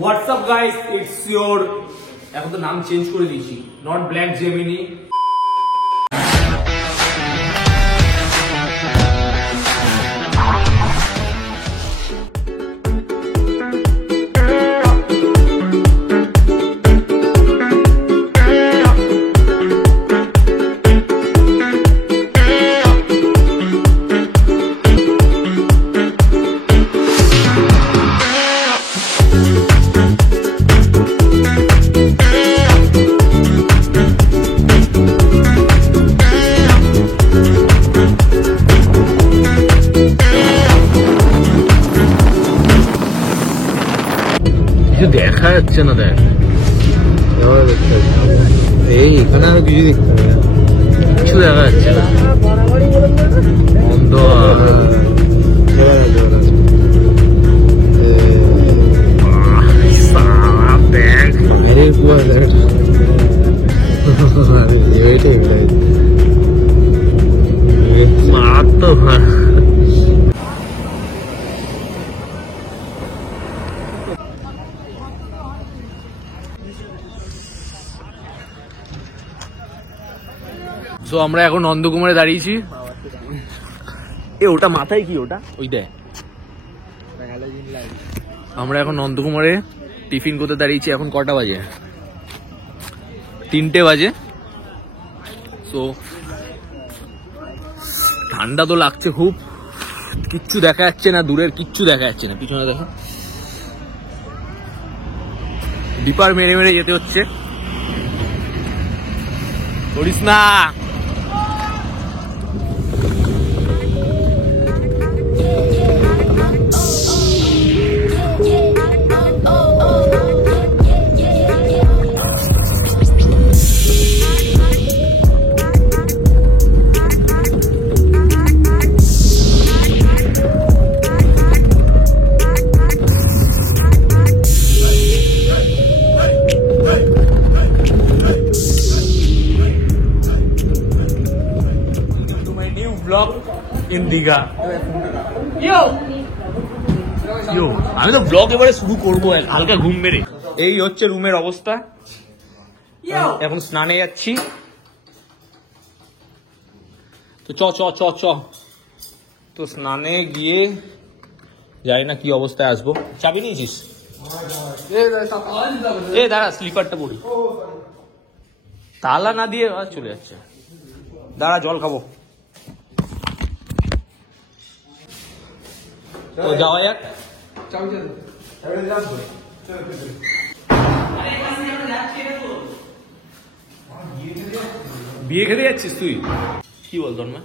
WhatsApp guys, it's your, এখন তো নাম চেঞ্জ করে দিয়েছি, নট ব্ল্যাক জেমিনি। দেখা যাচ্ছে না, দেখ এই এখানে আর কিছু দেখতে হবে, কিছু দেখা যাচ্ছে না, বন্ধ দেখ বাইরের কুয়া দেখ মারাত্মক। তো আমরা এখন নন্দকুমারে দাঁড়িয়েছি। ওটা মাথায় কি ওটা, ওই দেখ আমরা এখন নন্দকুমারে টিফিন করতে দাঁড়িয়েছি। এখন কটা বাজে? 3টে বাজে। তো ঠান্ডা তো লাগছে খুব, কিচ্ছু দেখা যাচ্ছে না, দূরের কিচ্ছু দেখা যাচ্ছে না। পিছনে দেখো ডিপার মেরে মেরে যেতে হচ্ছে, করিস না। ইন দীঘা। আমি তো ব্লগ এবারে শুরু করবো হালকা ঘুম মেরে। এই হচ্ছে রুমের অবস্থা, এখন স্নানে যাচ্ছি। তো চ চ চ চ তো স্নানে গিয়ে জানি না কি অবস্থায় আসবো। চাবি নিয়েছিস? এ দাঁড়া, স্লিপারটা পরি। তালা না দিয়ে চলে যাচ্ছে। দাঁড়া, জল খাবো। তো যাওয়া যাক। বিয়ে খেতে যাচ্ছিস তুই? কি বল তোর না?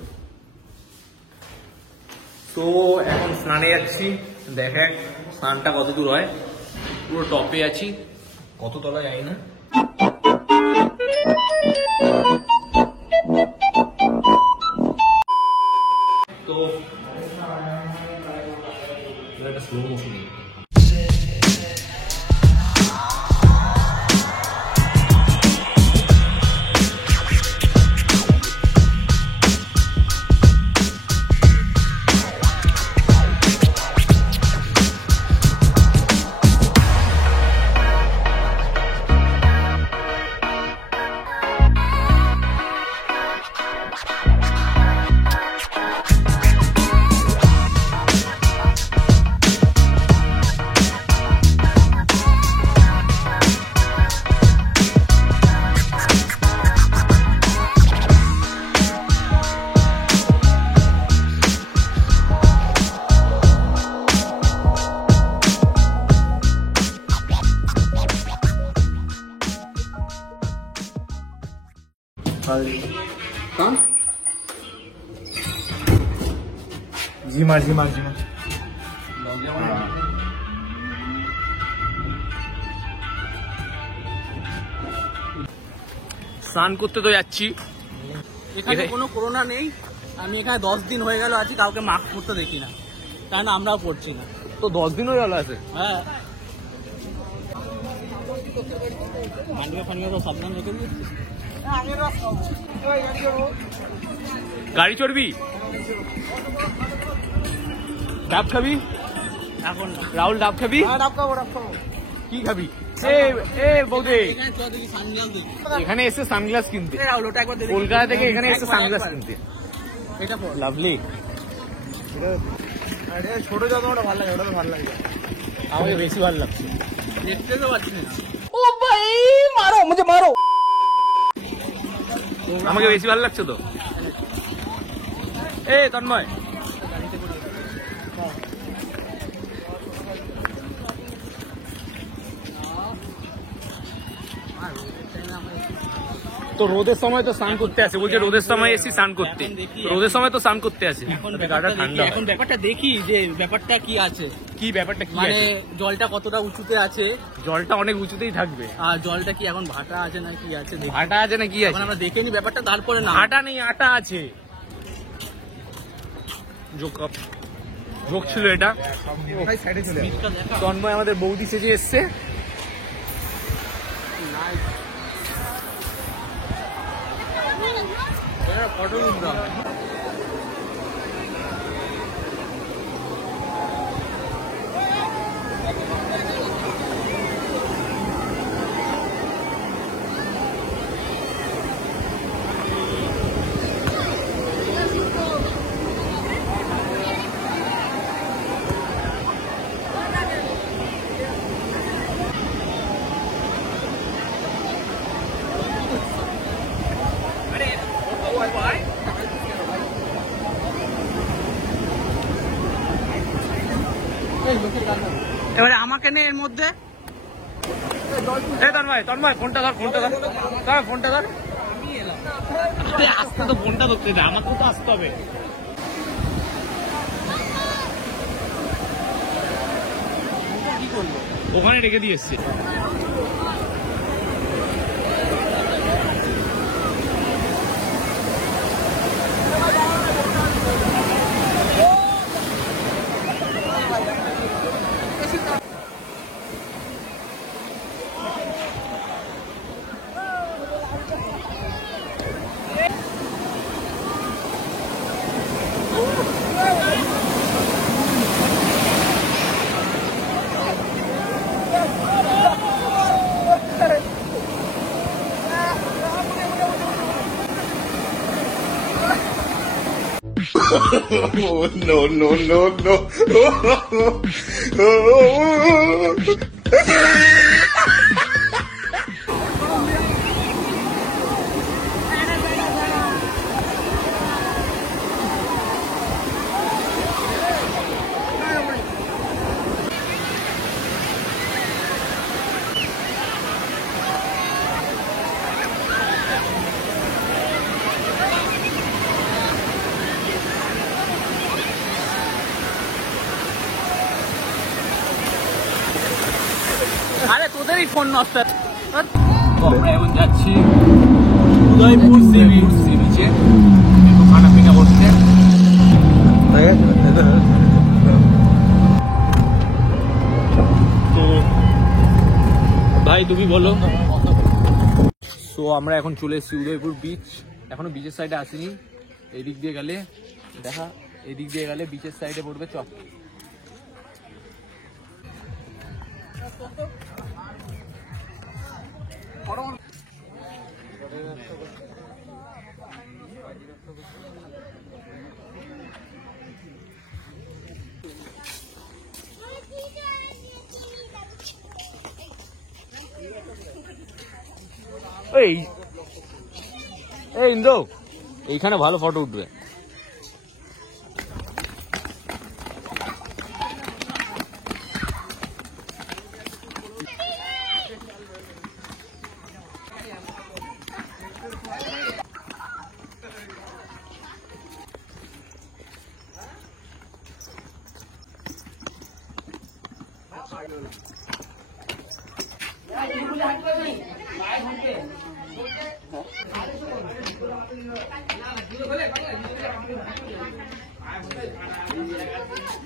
তো এখন স্নানে যাচ্ছি, দেখে স্নানটা কত দূর হয়। পুরো টপে আছি, কত তলা যাই না। তো একটা স্লো মোশন। জিমার স্নান করতে তো যাচ্ছি। এখানে কোনো করোনা নেই। আমি এখানে 10 দিন হয়ে গেল আছি, কাউকে মাস্ক পরতে দেখি না, তাই না আমরাও পড়ছি না। তো 10 দিন হয়ে গেল আছে। হ্যাঁ, ফান্ডিয়া তো সাবধান রেখে দিয়েছি। গাড়ি চড়বি? ডাব খাবি? এখন রাহুল ডাব খাবি? ডাব খাবো। কি খাবি? বৌদি এখানে চ দেখি সানগ্লাস দেখি। এখানে এসে সানগ্লাস কিনতে, এই রাহুল, ওটা একবার দেখি। কলকাতা থেকে এখানে এসে একবার, সানগ্লাস একবার। কিনতে। এটা পর। লাভলি। ছোট যত ওটা ভালো লাগে, ওটা তো ভালো লাগে। আমাকে বেশি ভালো লাগছে। দেখতে তো পাচ্ছি না। আমাকে বেশি ভালো লাগছে তো। তন্ময় তো রোদের সময় তো স্নান করতে আসে, বলছে রোদের সময় এসি স্নান করতে, রোদের সময় তো স্নান করতে আসে। এখন গাটা ব্যাপারটা ঠান্ডা দেখি, এখন ব্যাপারটা দেখি যে ব্যাপারটা কি আছে, কি ব্যাপারটা কি মানে আছে? জলটা কতটা উঁচুতে আছে, জলটা অনেক উঁচুতেই থাকবে। আর জলটা কি এখন ভাটা আছে না কি আছে দেখি। আটা আছে না কি এখন আছে? আমরা দেখে নি ব্যাপারটা, তারপরে না। আটা নেই, আটা আছে। যোগ ছিল এটা। সাইডে চলে বীজটা দেখা। তন্ময় আমাদের বৌদি সেজে এসছে। ফটো তুলতে হবে। এবারে আমাকে নে এর মধ্যে। তন্ময় ফোনটা ধর, ফোনটা ধর, ফোনটা ধর। আরে আসতে তো ফোনটা ধরতে দে, আমাকেও তো আসতে হবে। কি করবো? ওখানে রেখে দিয়ে এসছে। No, no, no, no. আরে তোদেরই ফোন নষ্ট। আমরা এখন যাচ্ছি উদয়পুর সি বিচে, খানা পিনা করতে। তো ভাই তুমি বলো। সো আমরা এখন চলে এসেছি উদয়পুর বিচ। এখনো বিচের সাইডে আসিনি। এদিক দিয়ে গেলে দেখা, এদিক দিয়ে গেলে বিচের সাইডে পড়বে চক। এই ইন্দো, এইখানে ভালো ফটো উঠবে।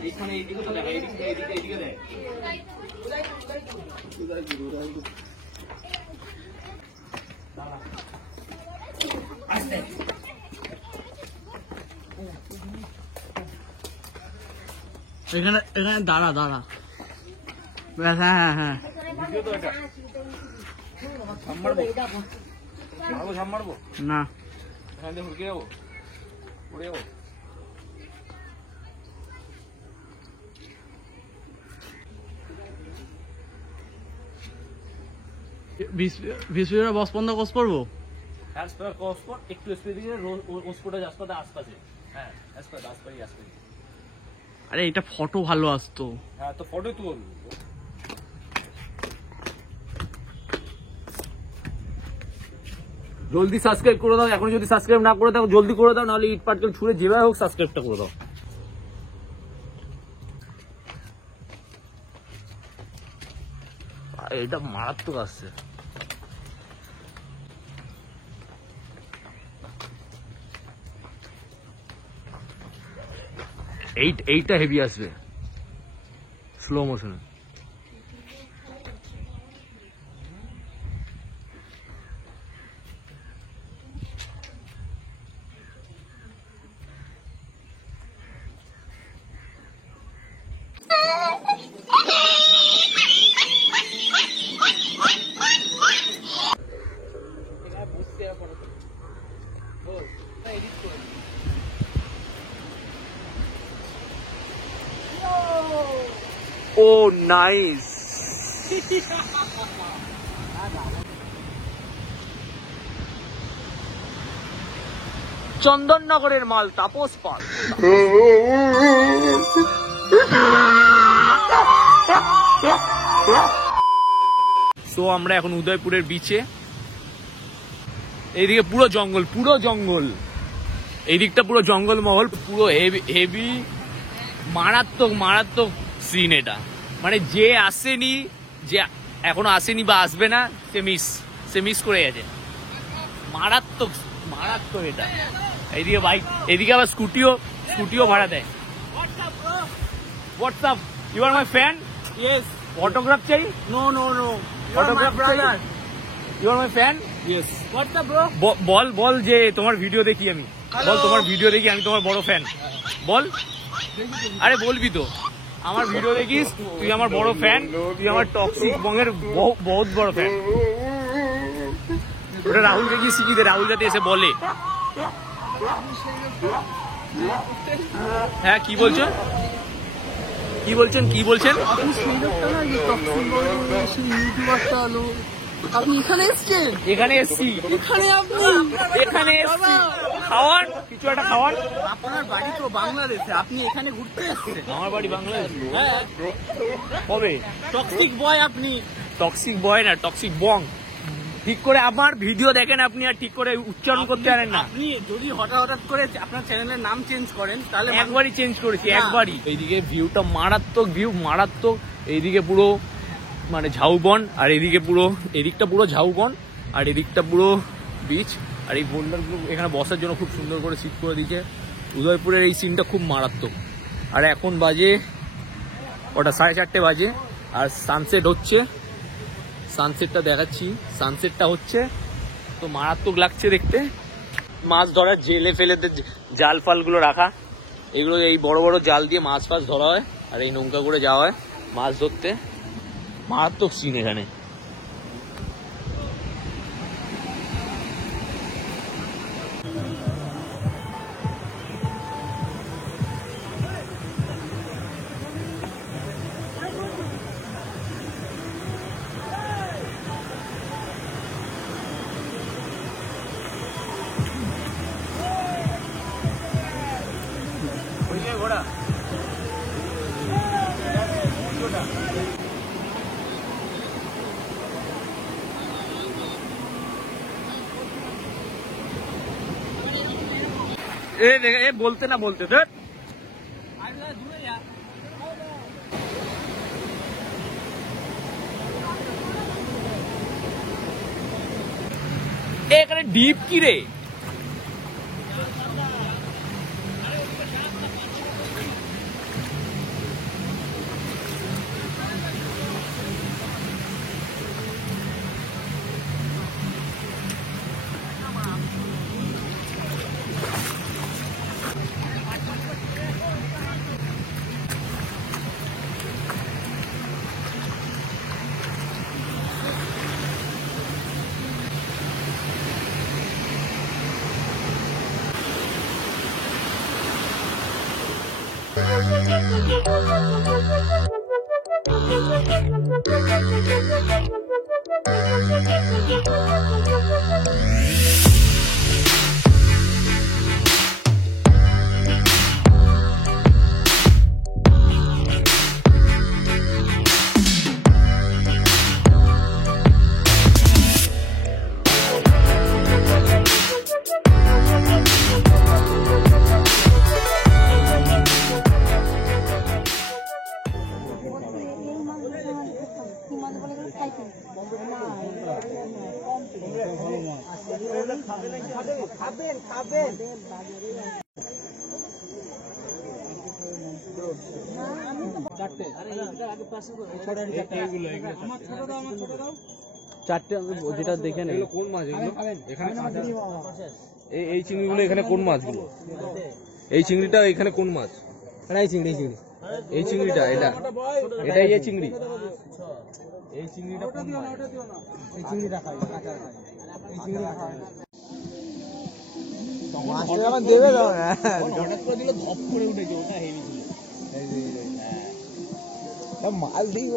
এইখানে এইদিকে তো দেখা, এইদিকে এইদিকে এইদিকে দেখ। এখানে এখানে দাঁড়া দাঁড়া। হ্যাঁ হ্যাঁ হ্যাঁ, তো এটা মারবো মারবো না এখান থেকে হুড়কে যাবো উড়ে যাবো বস বন্ধ কস করবো একটু স্পিড দিয়ে ওসপোটা আসপাতে আশপাশে হ্যাঁ আসপাশে আরে এটা ফটো ভালো আসতো হ্যাঁ তো ফটো তুল জলদি সাবস্ক্রাইব করে দাও এখন যদি সাবস্ক্রাইব না করে দাও জলদি করে দাও নাহলে ইট পাটকেল ছুঁড়ে যেভাবে হোক সাবস্ক্রাইবটা করে দাও এটা মারাত্মক আসছে এইটা হেভি আসবে স্লো মোশনে Oh, nice. চন্দননগরের মাল তাপস পাল সো আমরা এখন উদয়পুরের বিচে এইদিকে পুরো জঙ্গল এই দিকটা পুরো জঙ্গলমহল পুরো হেভি মারাত্মক সিন এটা মানে যে আসেনি যে এখনো আসেনি বা আসবে না সে মিস করে গেছে মারাত্মক এটা এইদিকে বাইক এদিকে আবার স্কুটিও ভাড়া দেয় WhatsApp you are my fan yes autograph চাই no autograph brother you are my fan yes WhatsApp bro বল যে তোমার ভিডিও দেখি আমি তোমার বড় ফ্যান বল আরে বলবি তো আমার ভিডিও দেখিস তুই আমার বড় ফ্যান তুই আমার টক্সিক বঙের বহুত বড় ফ্যান ওটা রাহুলকে কি শিখি দে রাহুল যাতে এসে বলে হ্যাঁ কি বলছেন আপনি এখানে এসছেন? এখানে এসছি খাওয়ান কিছু একটা খাওয়ান আপনার বাড়ি তো বাংলাদেশে আপনি এখানে ঘুরতে এসেছেন আমার বাড়ি বাংলাদেশ হ্যাঁ কবে টক্সিক বয় আপনি টক্সিক বয় না টক্সিক বং ঠিক করে আমার ভিডিও দেখেন আপনি আর ঠিক করে উচ্চারণ করতে জানেন না আপনি যদি হঠাৎ করে আপনার চ্যানেলের নাম চেঞ্জ করেন তাহলে একবারই চেঞ্জ করেছি না। একবারই এইদিকে ভিউটা মারাত্মক এইদিকে পুরো মানে ঝাউবন আর এদিকটা পুরো ঝাউবন আর এদিকটা পুরো বিচ আর এই বোল্ডারগুলো এখানে বসার জন্য খুব সুন্দর করে সিট করে দিয়েছে উদয়পুরের এই সিনটা খুব মারাত্মক আর এখন বাজে ওটা 4:30 বাজে আর সানসেটটা দেখাচ্ছি সানসেটটা হচ্ছে তো মারাত্মক লাগছে দেখতে মাছ ধরার জেলে ফেলেতে জাল ফালগুলো রাখা এগুলো এই বড় বড় জাল দিয়ে মাছ ফাছ ধরা হয় আর এই নৌকা করে যাওয়া হয় মাছ ধরতে মারাত্মক সিন এখানে ঘোড়া এ বলতে না বলতে ধর এখানে ডিপ কি রে চারটে যেটা দেখে নেই কোন মাছ এগুলো এখানে এই চিংড়িগুলো এখানে কোন মাছগুলো এই চিংড়িটা এখানে কোন মাছ এই চিংড়ি চিংড়ি এই চিংড়িটা এটাই এই চিংড়ি এই চিংড়িটা কোন মাছ এই চিংড়িটা খাই এই চিংড়ি খাই মাছটা যখন দেবে তখন হঠাৎ করে দিলে ধপ করে উঠেছে ওটা হেভি ছিল মাল দিই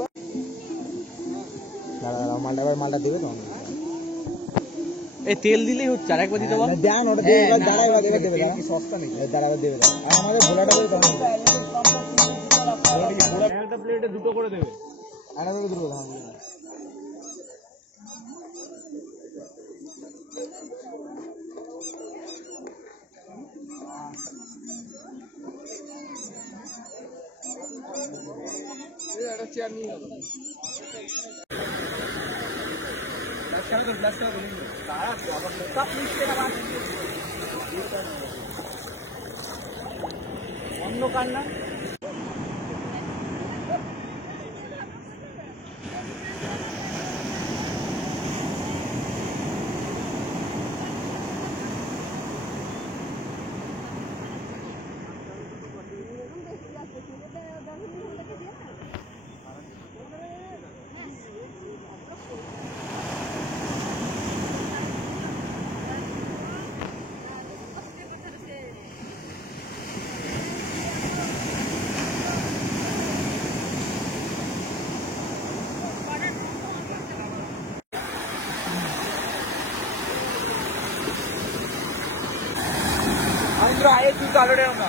দাঁড়া দাঁড়া মালটা দেবে তখন এই তেল দিলেই হচ্ছে আর একবার দিতে বল দেন ওটা দেবে দাঁড়া এবার দেবে সস্তা নেই দাঁড়া দেবে আর আমাদের ভোলাটা দেবে তখন একটা প্লেটে দুটো করে দেবে আড়া দেবে দুটো অন্য কান্না आए तू चालू रहेगा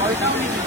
ওইটাও নিবি